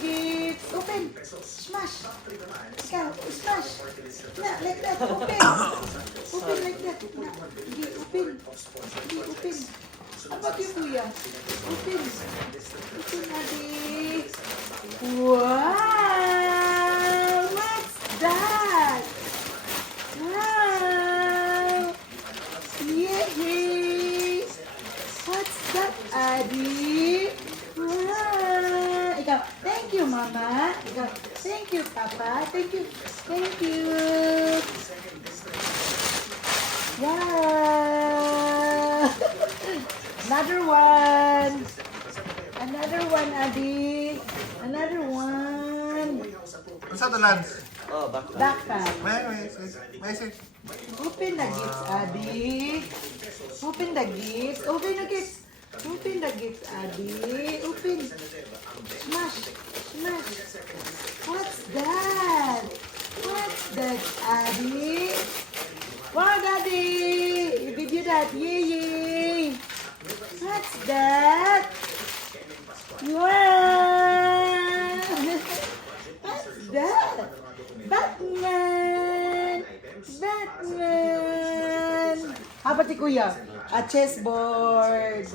gifts. Open. Smash. Ikaw, smash. Na, like that. Open. Open like that. Na, hindi, open. Hindi, open. How about you, kuya? Open. Open, Adi. Wow! What's that? Wow! Yay! What's that, Adi? Wow! Ikaw, thank you, Mama. Ikaw, thank you, Papa. Thank you. Thank you. Wow! Another one. Another one, Adi. Another one. What's that the lens? Backpack. May. Open the gifts, Adi. Open the gifts. Open the gifts. Open the gifts, Adi. Open. Smash. Smash. What's that? What's that, Adi? Wow, Daddy! You video that. Yay, yay! What's that? Wow! What's that? Batman! Batman! How about the kuya? A chessboard.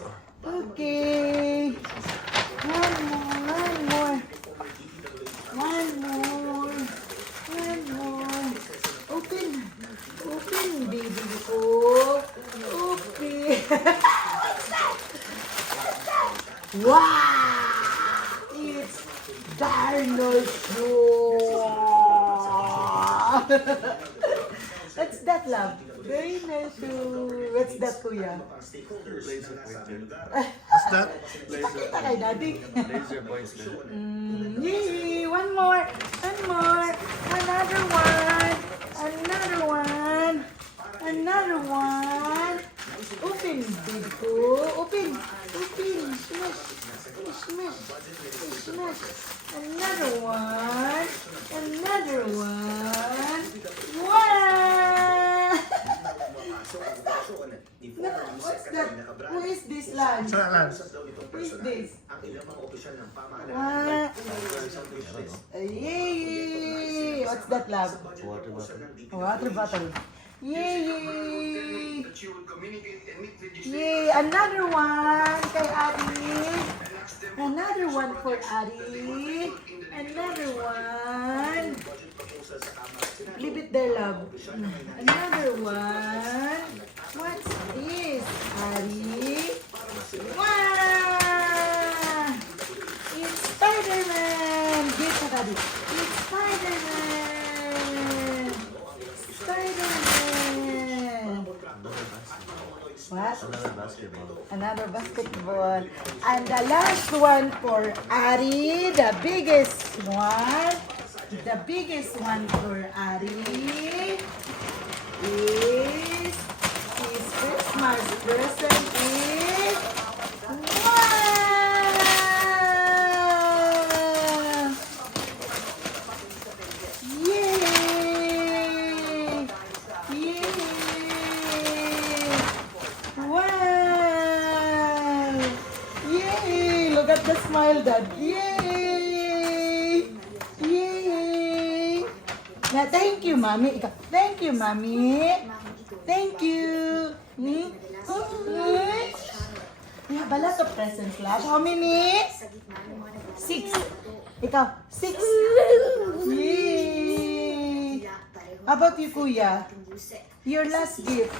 Okay. One more. One more. One more. Open. Open, baby ko. Open. What's that? What's that? Wow! It's dinosaur. What's that, love? Very nice. What's that, kuya? Laser pointer. What's that? Pakita kay daddy. Laser pointer. Yay! One more. One more. Another one. Another one. Another one. Open, baby ko. Open. Open. Smash. Smash. Smash. Another one. Another one. Wow! What's that? Who is this, Lan? What's that lens? Who is this? What? Yay! What's that, love? Water bottle. Water bottle. Yay! Yay! Another one kay Ari. Another one for Ari. Another one. Leave it there, love. Another one. What's this, Ari? Wow! It's Spider-Man! Give ka, Daddy. It's Spider-Man! Spider-Man! What? Another basketball. Another basketball. And the last one for Ari, the biggest one. The biggest one for Ari is his Christmas present is wow! Yay! Yay! Wow! Yay! Look at the smile, Dad. Yay! Yay! Na, thank you, Mommy. Ikaw, thank you, Mommy. Thank you. Hmm? We have a lot of presents, love. How many? 6. Ikaw, 6. Yay! How about you, Kuya? Your last gift.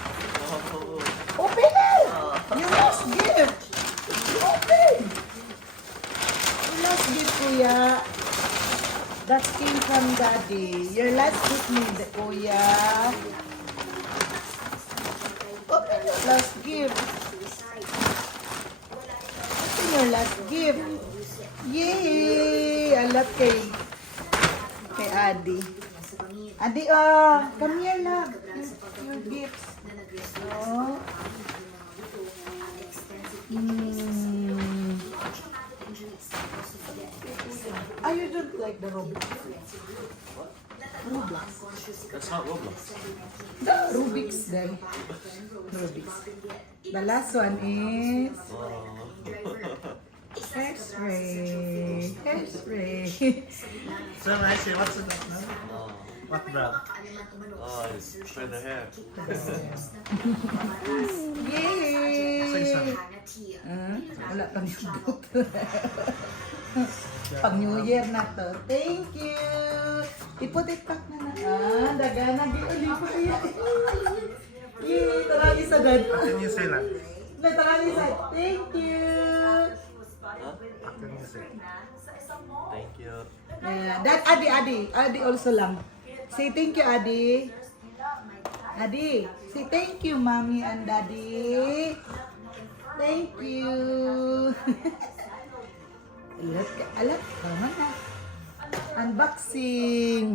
Open it! Your last gift. Open! Your last gift, Kuya. That came from Daddy. Your last gift ni Kuya. Open your last gift. Open your last gift. Yay! I love kay Adi. Adi, come here, love. Your gifts. Oh. You don't like the Roblox? Roblox. That's not Roblox. The Rubik's then. Rubik's. The last one is hairspray. Hairspray. Spray. So nice. What's that? No? Oh, What brand? oh, it's for the hair. Yay! Wala pang sugot. Pang New Year na to. Thank you! Iputik pack na na. Daga na. Giuli ko iya. Yay! Taragi sa dad. What can you say lang? Taragi sa. Thank you! What can you say? Thank you. That Adi also lang. Say thank you, Adi. Adi, say thank you, Mommy and Daddy. Thank you. Alat, tama na. Unboxing.